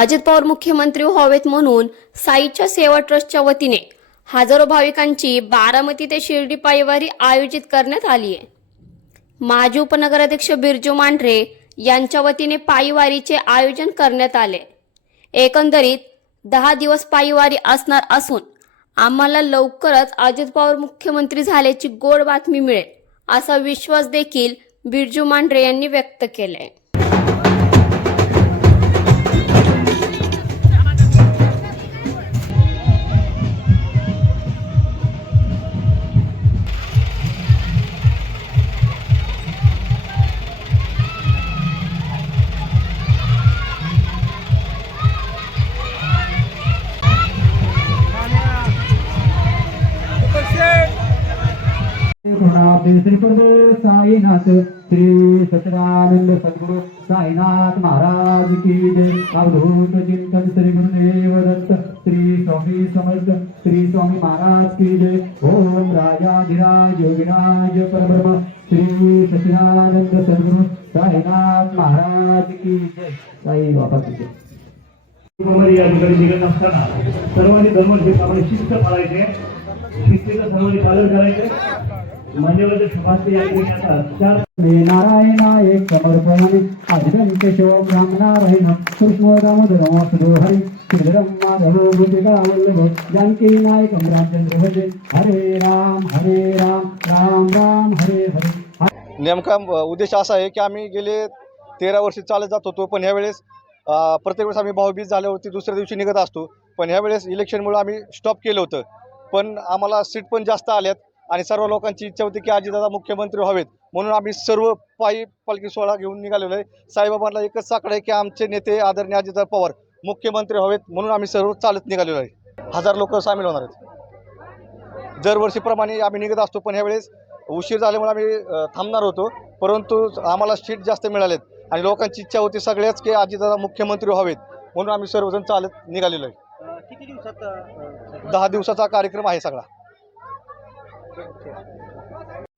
अजित पवार मुख्यमंत्री व्हावेत म्हणून साईच्या सेवा ट्रस्टच्या वतीने हजारो भाविकांची बारामती ते शिर्डी पायवारी आयोजित करण्यात आली आहे. माजी उपनगराध्यक्ष बिरजू मांढरे यांच्या वतीने पायीवारीचे आयोजन करण्यात आले. एकंदरीत दहा दिवस पायीवारी असणार असून आम्हाला लवकरच अजित पवार मुख्यमंत्री झाल्याची गोड बातमी मिळेल असा विश्वास देखील बिरजू मांढरे यांनी व्यक्त केलाय. कृष्णाब्दे श्रीपद साईनाथ श्री सचरानंद सद्गुरु साईनाथ महाराज की जय। अवधूत चिंतन श्री गुरुदेव दत्त श्री स्वामी समर्थ श्री स्वामी महाराज की जय। ओम राजाधिराज योगिराज परब्रह्म श्री सच्चिदानंद सद्गुरु साईनाथ महाराज की जय। साई बाबा की जय। या ठिकाणी निघत असताना सर्वांनी धर्म शिस्त पाळायचे शिस्तीचं सर्वांनी पालन करायचं. समर्पयामि. केशवं राम नारायण कृष्ण दामोदर श्रीधरं माधव रामचंद्र भजे हरे राम हरे राम राम राम हरे हरे. नेमका उद्देश असा आहे की आम्ही गेले तेरा वर्षे चालत जात होतो पण ह्यावेळेस अ, प्रत्येक वेळेस आम्ही भाऊबीज झाल्यावरती दुसऱ्या दिवशी निघत असतो. पण ह्यावेळेस इलेक्शनमुळे आम्ही स्टॉप केलं होतं. पण आम्हाला सीट पण जास्त आल्यात. आणि सर्व लोकांची इच्छा होती की आजीदादा मुख्यमंत्री व्हावेत. म्हणून आम्ही सर्व पायी पालखी सोहळा घेऊन निघालेलो आहे. साईबाबांना एकच साकडं आहे की आमचे नेते आदरणीय अजितदादा पवार मुख्यमंत्री व्हावेत. म्हणून आम्ही सर्व चालत निघालेलो आहे. हजार लोक सामील होणार आहेत. दरवर्षीप्रमाणे आम्ही निघत असतो पण ह्यावेळेस उशीर झाल्यामुळे आम्ही थांबणार होतो. परंतु आम्हाला सीट जास्त मिळालेत आणि लोकांची इच्छा होती सगळ्याच की अजितदादा मुख्यमंत्री व्हावेत. म्हणून आम्ही सर्वजण चालत निघालेलो आहे. किती दिवसात दहा दिवसाचा कार्यक्रम आहे सगळा. 私は大丈夫。